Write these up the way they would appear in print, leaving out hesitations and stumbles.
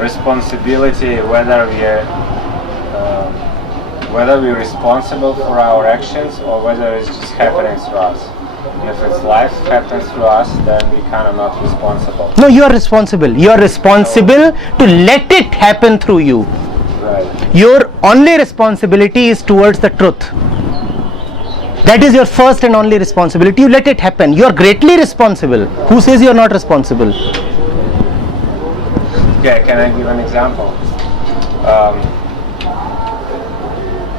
responsibility, whether we're responsible for our actions or whether it's just happening to us. And if it's life happens to us, then we kind of not responsible. No, you are responsible. You are responsible to let it happen through you. Right. Your only responsibility is towards the truth. That is your first and only responsibility. You let it happen. You are greatly responsible. Who says you are not responsible? Okay, can I give an example?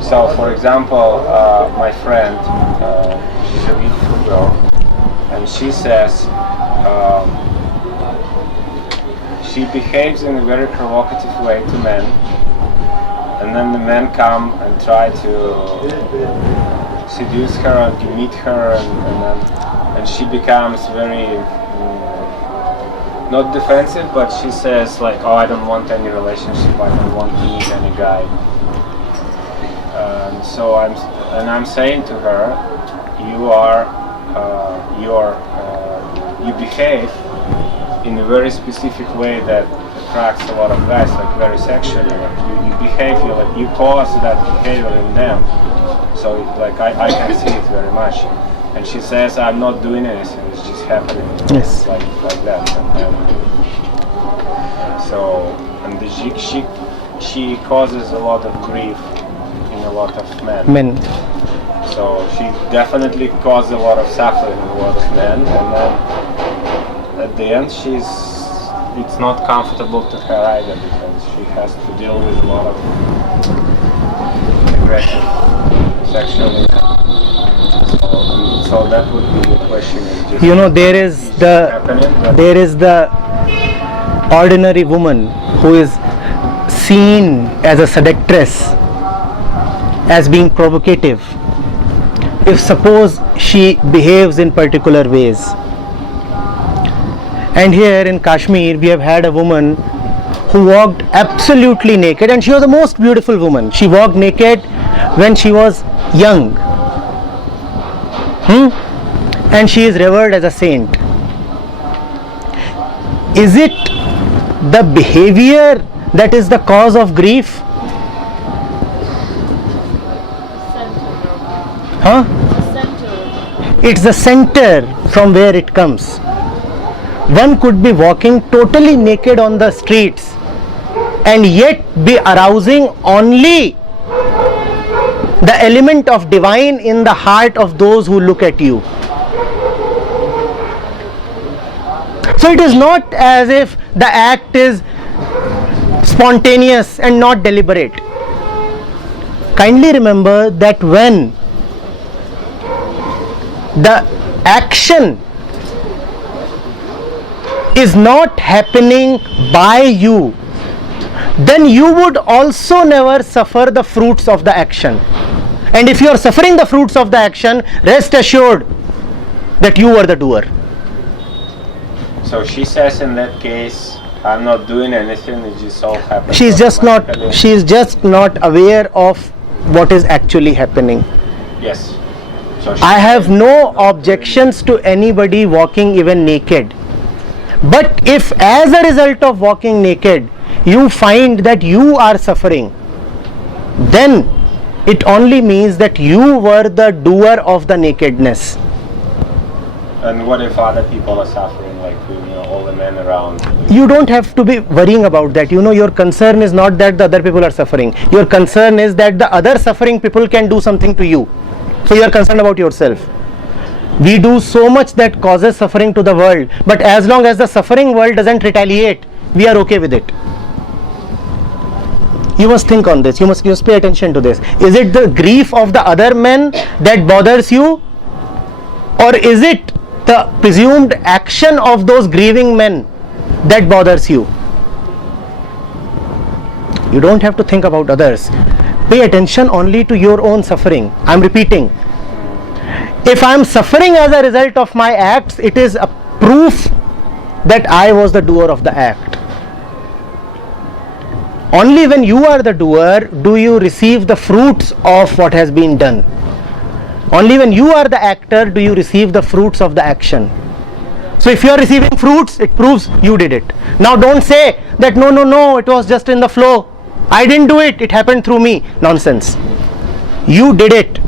So, for example, my friend, she's a beautiful girl, and she says she behaves in a very provocative way to men, and then the men come and try to seduce her and to meet her, and she becomes very not defensive, but she says like, "Oh, I don't want any relationship. I don't want to meet any guy." So I'm saying to her, you behave in a very specific way that attracts a lot of guys, like very sexually. Like you cause that behavior in them. So like I can see it very much. And she says, I'm not doing anything, it's just happening. Yes. Like that. She causes a lot of grief in a lot of men. So she definitely caused a lot of suffering in a lot of men, and then at the end it's not comfortable to her either, because she has to deal with a lot of aggressive sexual intent. So that would be the question. There is the ordinary woman who is seen as a seductress, as being provocative. If suppose she behaves in particular ways, and here in Kashmir we have had a woman who walked absolutely naked, and she was the most beautiful woman. She walked naked when she was young, and she is revered as a saint. Is it the behavior that is the cause of grief? It's the center from where it comes. One could be walking totally naked on the streets and yet be arousing only the element of divine in the heart of those who look at you. So it is not as if the act is spontaneous and not deliberate. Kindly remember that when the action is not happening by you, then you would also never suffer the fruits of the action. And if you are suffering the fruits of the action, rest assured that you were the doer. So she says in that case, I'm not doing anything, it just all happens. She is just not aware of what is actually happening. Yes. I have no objections to anybody walking even naked. But if as a result of walking naked, you find that you are suffering, then it only means that you were the doer of the nakedness. And what if other people are suffering, like all the men around? You don't have to be worrying about that. Your concern is not that the other people are suffering. Your concern is that the other suffering people can do something to you. So you are concerned about yourself. We do so much that causes suffering to the world, but as long as the suffering world doesn't retaliate, we are okay with it. You must think on this. You must pay attention to this. Is it the grief of the other men that bothers you, or is it the presumed action of those grieving men that bothers you? You don't have to think about others. Pay attention only to your own suffering. I am repeating. If I am suffering as a result of my acts, it is a proof that I was the doer of the act. Only when you are the doer do you receive the fruits of what has been done. Only when you are the actor do you receive the fruits of the action. So if you are receiving fruits, it proves you did it. Now don't say that no, it was just in the flow. I didn't do it, it happened through me. Nonsense. You did it.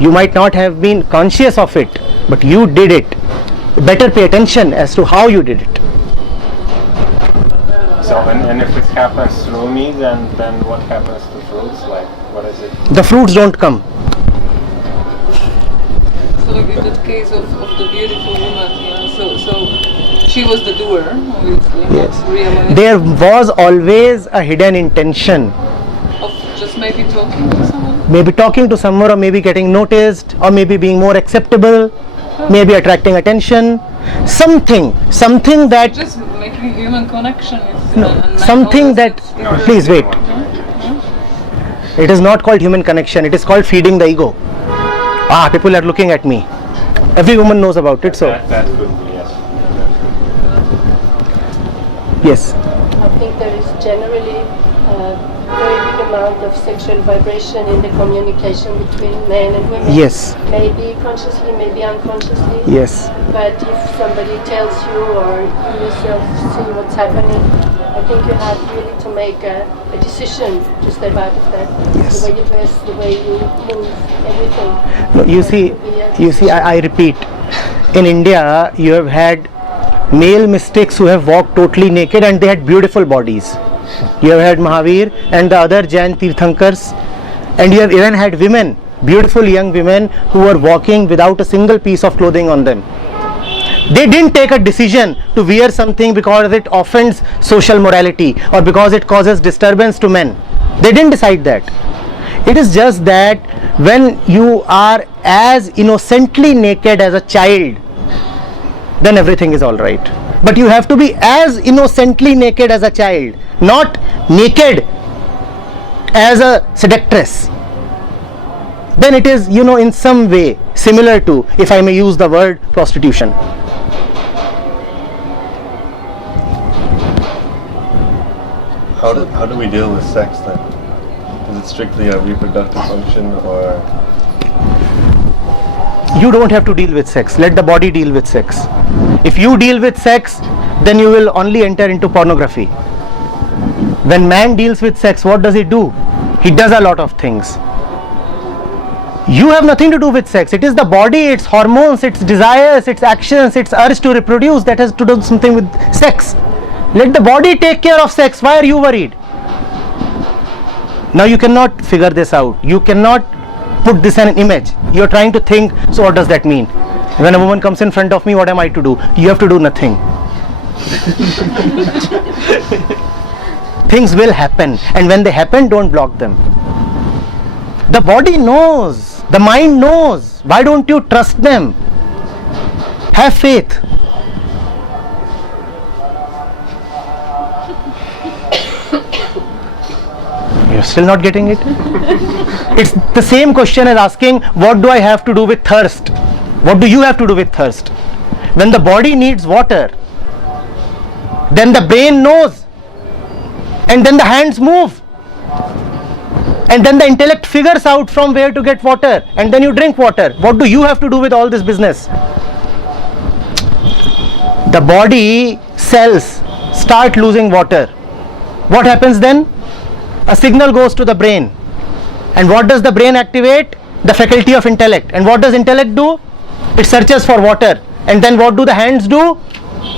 You might not have been conscious of it, but you did it. Better pay attention as to how you did it. So, and if it happens through me, then what happens to fruits? Like, what is it? The fruits don't come. So like in that case of the beautiful woman, yeah, so she was the doer, obviously. Yes. Realized There was always a hidden intention. of just maybe talking to someone. Maybe talking to someone, or maybe getting noticed, or maybe being more acceptable, maybe attracting attention. Something that, Just making human connection. Is, no, and something that, knowledge please wait. that's- It is not called human connection, it is called feeding the ego. People are looking at me. Every woman knows about it, so. That could be, yes. Yes. I think there is generally a very big amount of sexual vibration in the communication between men and women. Yes. Maybe consciously, maybe unconsciously. Yes. But if somebody tells you or you yourself see what's happening, I think you have really to make a decision to step out of that. Yes. The way you dress, the way you move, everything. No, you see, I repeat, in India, you have had male mystics who have walked totally naked and they had beautiful bodies. You have had Mahavir and the other Jain Tirthankars, and you have even had women, beautiful young women who were walking without a single piece of clothing on them. They didn't take a decision to wear something because it offends social morality or because it causes disturbance to men. They didn't decide that. It is just that when you are as innocently naked as a child, then everything is all right. But you have to be as innocently naked as a child, not naked as a seductress. Then it is, in some way similar to, if I may use the word, prostitution. How do we deal with sex then? Is it strictly a reproductive function, or? You don't have to deal with sex. Let the body deal with sex. If you deal with sex, then you will only enter into pornography. When man deals with sex, what does he do? He does a lot of things. You have nothing to do with sex. It is the body, its hormones, its desires, its actions, its urge to reproduce that has to do something with sex. Let the body take care of sex. Why are you worried? Now you cannot figure this out. You cannot put this in an image. You are trying to think, so what does that mean? When a woman comes in front of me, what am I to do? You have to do nothing. Things will happen, and when they happen, don't block them. The body knows, the mind knows. Why don't you trust them? Have faith. You're still not getting it? It's the same question as asking, what do I have to do with thirst? What do you have to do with thirst? When the body needs water, then the brain knows, and then the hands move, and then the intellect figures out from where to get water, and then you drink water. What do you have to do with all this business? The body cells start losing water. What happens then? A signal goes to the brain, and what does the brain activate? The faculty of intellect. And what does intellect do? It searches for water. And then what do the hands do?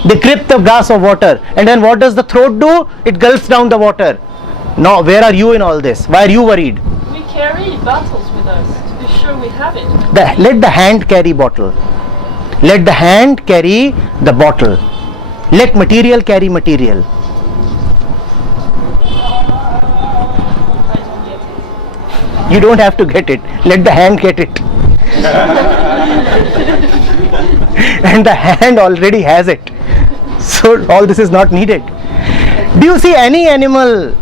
They grip the glass of water. And then what does the throat do? It gulps down the water. Now where are you in all this? Why are you worried? We carry bottles with us to be sure we have it. Let the hand carry bottle. Let the hand carry the bottle. Let material carry material. I don't get it. You don't have to get it. Let the hand get it. And the hand already has it. So all this is not needed. Do you see any animal?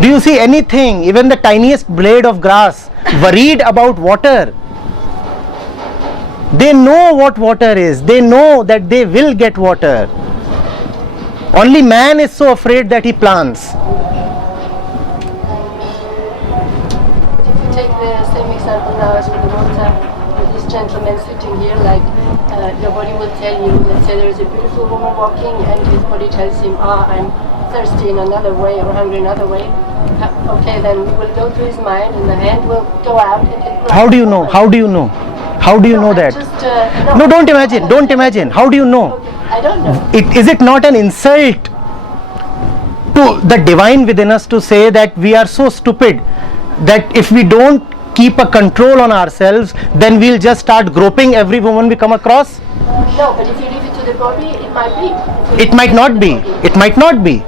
Do you see anything, even the tiniest blade of grass, worried about water? They know what water is. They know that they will get water. Only man is so afraid that he plants. Take the same example now as with the water. With this gentleman sitting here, like your body will tell you, let's say there is a beautiful woman walking and his body tells him, I'm thirsty in another way or hungry another way. Okay, then we will go to his mind and the hand will go out and it will... How do you know? How do you know? How do you know that? Just, No, don't imagine. Don't imagine. How do you know? Okay, I don't know. Is it not an insult to the divine within us to say that we are so stupid that if we don't keep a control on ourselves, then we'll just start groping every woman we come across? No, but if you leave it to the body, it might be. It might not be. It might not be.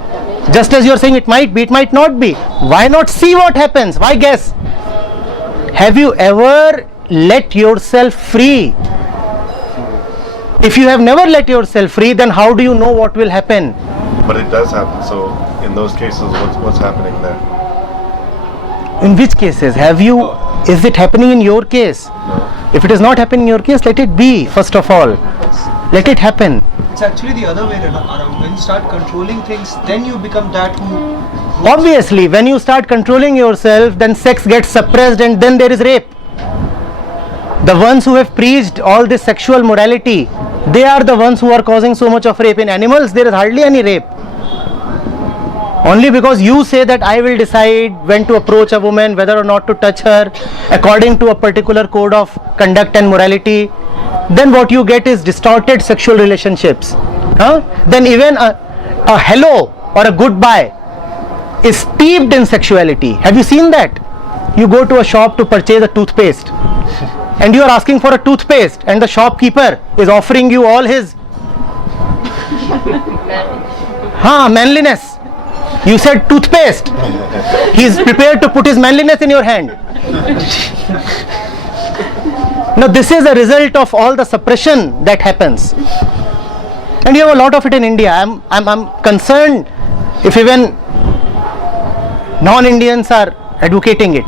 Just as you're saying it might be, it might not be. Why not see what happens? Why guess? Have you ever let yourself free? If you have never let yourself free, then how do you know what will happen? But it does happen. So in those cases, what's happening there? In which cases? Have you, is it happening in your case? No. If it is not happening in your case, let it be, first of all. Let it happen. It's actually the other way around. When you start controlling things, then you become that who... Obviously, when you start controlling yourself, then sex gets suppressed and then there is rape. The ones who have preached all this sexual morality, they are the ones who are causing so much of rape. In animals, there is hardly any rape. Only because you say that I will decide when to approach a woman, whether or not to touch her, according to a particular code of conduct and morality, then what you get is distorted sexual relationships. Then even a hello or a goodbye is steeped in sexuality. Have you seen that? You go to a shop to purchase a toothpaste and you are asking for a toothpaste and the shopkeeper is offering you all his manliness. You said toothpaste. He is prepared to put his manliness in your hand. Now this is a result of all the suppression that happens. And you have a lot of it in India. I'm concerned if even non-Indians are advocating it.